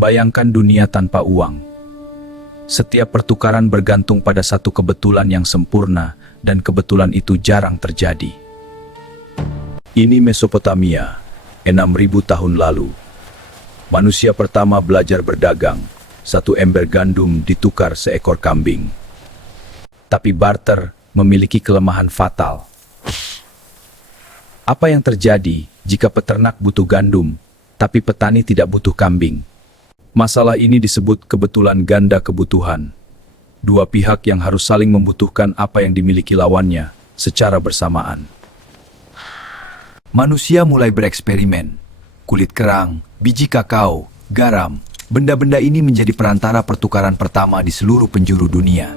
Bayangkan dunia tanpa uang. Setiap pertukaran bergantung pada satu kebetulan yang sempurna, dan kebetulan itu jarang terjadi. Ini Mesopotamia, 6.000 tahun lalu. Manusia pertama belajar berdagang, satu ember gandum ditukar seekor kambing. Tapi barter memiliki kelemahan fatal. Apa yang terjadi jika peternak butuh gandum, tapi petani tidak butuh kambing? Masalah ini disebut kebetulan ganda kebutuhan. Dua pihak yang harus saling membutuhkan apa yang dimiliki lawannya secara bersamaan. Manusia mulai bereksperimen. Kulit kerang, biji kakao, garam, benda-benda ini menjadi perantara pertukaran pertama di seluruh penjuru dunia.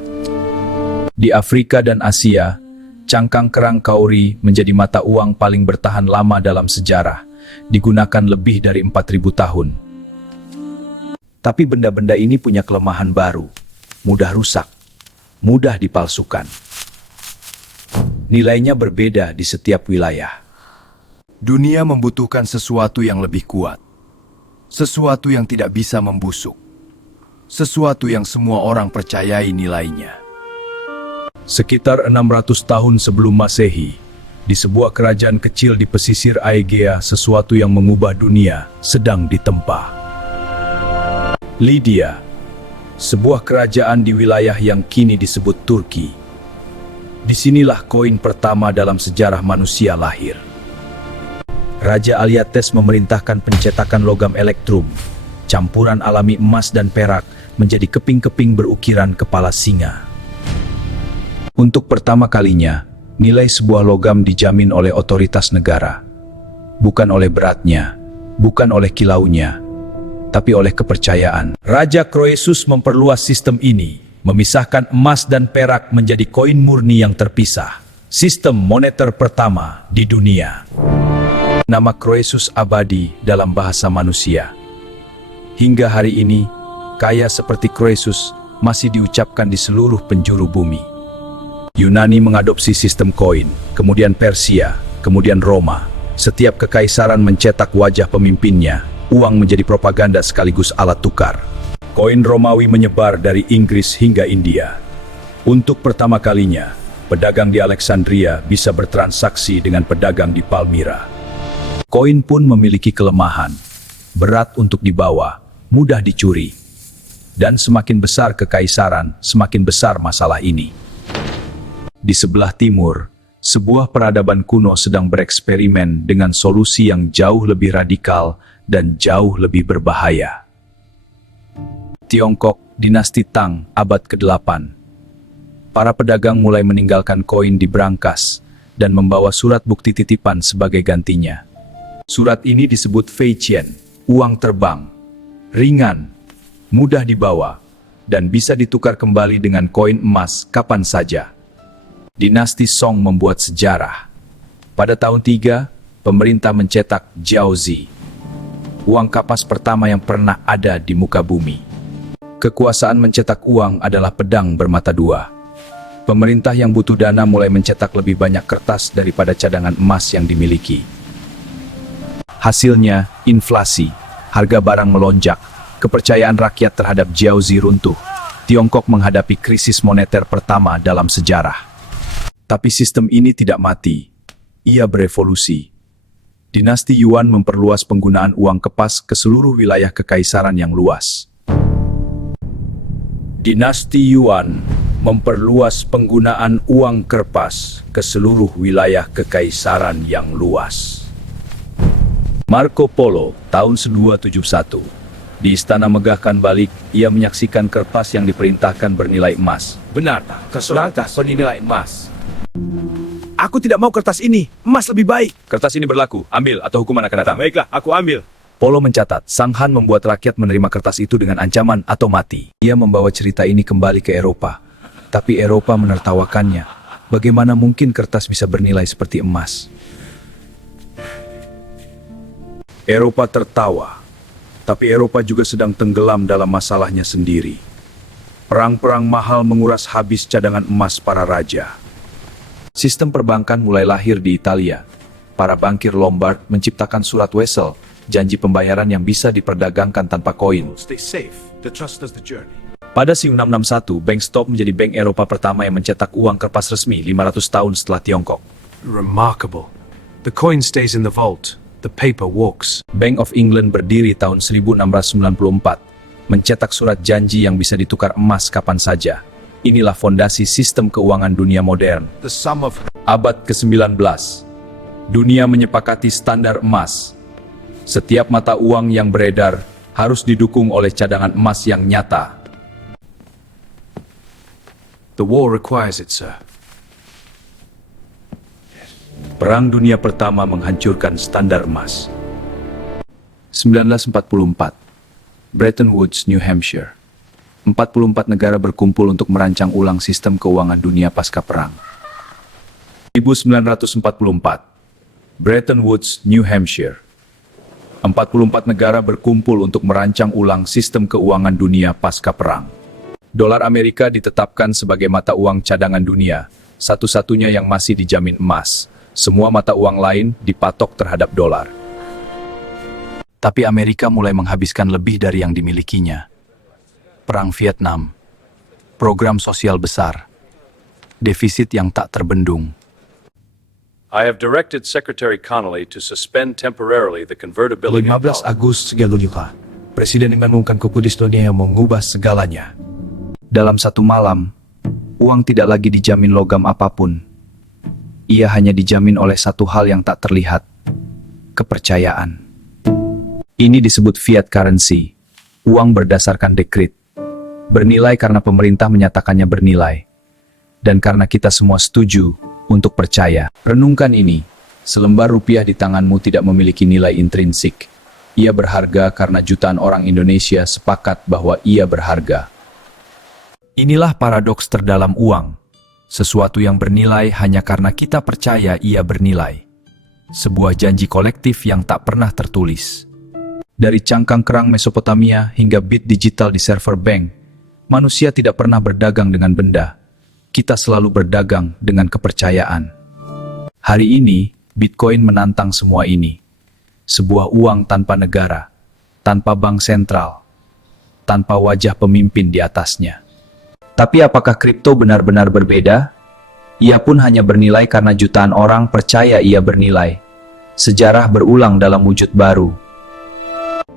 Di Afrika dan Asia, cangkang kerang kauri menjadi mata uang paling bertahan lama dalam sejarah, digunakan lebih dari 4.000 tahun. Tapi benda-benda ini punya kelemahan baru, mudah rusak, mudah dipalsukan. Nilainya berbeda di setiap wilayah. Dunia membutuhkan sesuatu yang lebih kuat. Sesuatu yang tidak bisa membusuk. Sesuatu yang semua orang percayai nilainya. Sekitar 600 tahun sebelum Masehi, di sebuah kerajaan kecil di pesisir Aegea, sesuatu yang mengubah dunia sedang ditempa. Lydia, sebuah kerajaan di wilayah yang kini disebut Turki. Disinilah koin pertama dalam sejarah manusia lahir. Raja Alyattes memerintahkan pencetakan logam elektrum, campuran alami emas dan perak, menjadi keping-keping berukiran kepala singa. Untuk pertama kalinya, nilai sebuah logam dijamin oleh otoritas negara. Bukan oleh beratnya, bukan oleh kilaunya, tapi oleh kepercayaan. Raja Croesus memperluas sistem ini, memisahkan emas dan perak menjadi koin murni yang terpisah. Sistem moneter pertama di dunia. Nama Croesus abadi dalam bahasa manusia. Hingga hari ini, kaya seperti Croesus masih diucapkan di seluruh penjuru bumi. Yunani mengadopsi sistem koin, kemudian Persia, kemudian Roma. Setiap kekaisaran mencetak wajah pemimpinnya. Uang menjadi propaganda sekaligus alat tukar. Koin Romawi menyebar dari Inggris hingga India. Untuk pertama kalinya, pedagang di Alexandria bisa bertransaksi dengan pedagang di Palmyra. Koin pun memiliki kelemahan, berat untuk dibawa, mudah dicuri. Dan semakin besar kekaisaran, semakin besar masalah ini. Di sebelah timur, sebuah peradaban kuno sedang bereksperimen dengan solusi yang jauh lebih radikal dan jauh lebih berbahaya. Tiongkok, dinasti Tang, abad ke-8. Para pedagang mulai meninggalkan koin di brankas dan membawa surat bukti titipan sebagai gantinya. Surat ini disebut Fei Qian, uang terbang, ringan, mudah dibawa, dan bisa ditukar kembali dengan koin emas kapan saja. Dinasti Song membuat sejarah. Pada tahun 3, pemerintah mencetak Jiaozi, uang kapas pertama yang pernah ada di muka bumi. Kekuasaan mencetak uang adalah pedang bermata dua. Pemerintah yang butuh dana mulai mencetak lebih banyak kertas daripada cadangan emas yang dimiliki. Hasilnya, inflasi, harga barang melonjak, kepercayaan rakyat terhadap Jiaozi runtuh. Tiongkok menghadapi krisis moneter pertama dalam sejarah. Tapi sistem ini tidak mati. Ia berevolusi. Dinasti Yuan memperluas penggunaan uang kertas ke seluruh wilayah kekaisaran yang luas. Dinasti Yuan memperluas penggunaan uang kertas ke seluruh wilayah kekaisaran yang luas. Marco Polo, tahun 1271. Di Istana Megah Khan balik, ia menyaksikan kertas yang diperintahkan bernilai emas. Benar, kertas bernilai emas. Aku tidak mau kertas ini, emas lebih baik. Kertas ini berlaku, ambil atau hukuman akan datang. Baiklah, aku ambil. Polo mencatat, Sang Han membuat rakyat menerima kertas itu dengan ancaman atau mati. Ia membawa cerita ini kembali ke Eropa. Tapi Eropa menertawakannya. Bagaimana mungkin kertas bisa bernilai seperti emas? Eropa tertawa, tapi Eropa juga sedang tenggelam dalam masalahnya sendiri. Perang-perang mahal menguras habis cadangan emas para raja. Sistem perbankan mulai lahir di Italia. Para bankir Lombard menciptakan surat Wesel janji pembayaran yang bisa diperdagangkan tanpa koin. Stay safe. The trust us the journey. Pada 1661, Bank Stop menjadi bank Eropa pertama yang mencetak uang kertas resmi 500 tahun setelah Tiongkok. Remarkable. The coin stays in the vault. The paper walks. Bank of England berdiri tahun 1694, mencetak surat janji yang bisa ditukar emas kapan saja. Inilah fondasi sistem keuangan dunia modern. The sum of Abad ke-19, dunia menyepakati standar emas. Setiap mata uang yang beredar harus didukung oleh cadangan emas yang nyata. the war requires it, sir. Perang Dunia Pertama menghancurkan standar emas. 1944, Bretton Woods, New Hampshire. 44 negara berkumpul untuk merancang ulang sistem keuangan dunia pasca perang. 1944, Bretton Woods, New Hampshire. 44 negara berkumpul untuk merancang ulang sistem keuangan dunia pasca perang. Dolar Amerika ditetapkan sebagai mata uang cadangan dunia, satu-satunya yang masih dijamin emas. Semua mata uang lain dipatok terhadap dolar. Tapi Amerika mulai menghabiskan lebih dari yang dimilikinya. Perang Vietnam, program sosial besar, defisit yang tak terbendung. I have directed Secretary Connolly to suspend temporarily the convertibility of 15 Agustus 2005, Presiden mengumumkan Kudus dunia yang mengubah segalanya. Dalam satu malam, uang tidak lagi dijamin logam apapun. Ia hanya dijamin oleh satu hal yang tak terlihat, kepercayaan. Ini disebut fiat currency, uang berdasarkan dekret. Bernilai karena pemerintah menyatakannya bernilai. Dan karena kita semua setuju untuk percaya. Renungkan ini, selembar rupiah di tanganmu tidak memiliki nilai intrinsik. Ia berharga karena jutaan orang Indonesia sepakat bahwa ia berharga. Inilah paradoks terdalam uang. Sesuatu yang bernilai hanya karena kita percaya ia bernilai. Sebuah janji kolektif yang tak pernah tertulis. Dari cangkang kerang Mesopotamia hingga bit digital di server bank, manusia tidak pernah berdagang dengan benda. Kita selalu berdagang dengan kepercayaan. Hari ini, Bitcoin menantang semua ini. Sebuah uang tanpa negara, tanpa bank sentral, tanpa wajah pemimpin di atasnya. Tapi apakah kripto benar-benar berbeda? Ia pun hanya bernilai karena jutaan orang percaya ia bernilai. Sejarah berulang dalam wujud baru.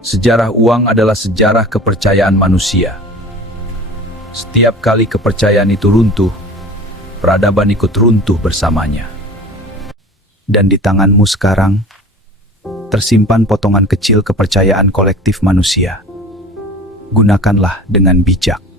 Sejarah uang adalah sejarah kepercayaan manusia. Setiap kali kepercayaan itu runtuh, peradaban ikut runtuh bersamanya. Dan di tanganmu sekarang, tersimpan potongan kecil kepercayaan kolektif manusia. Gunakanlah dengan bijak.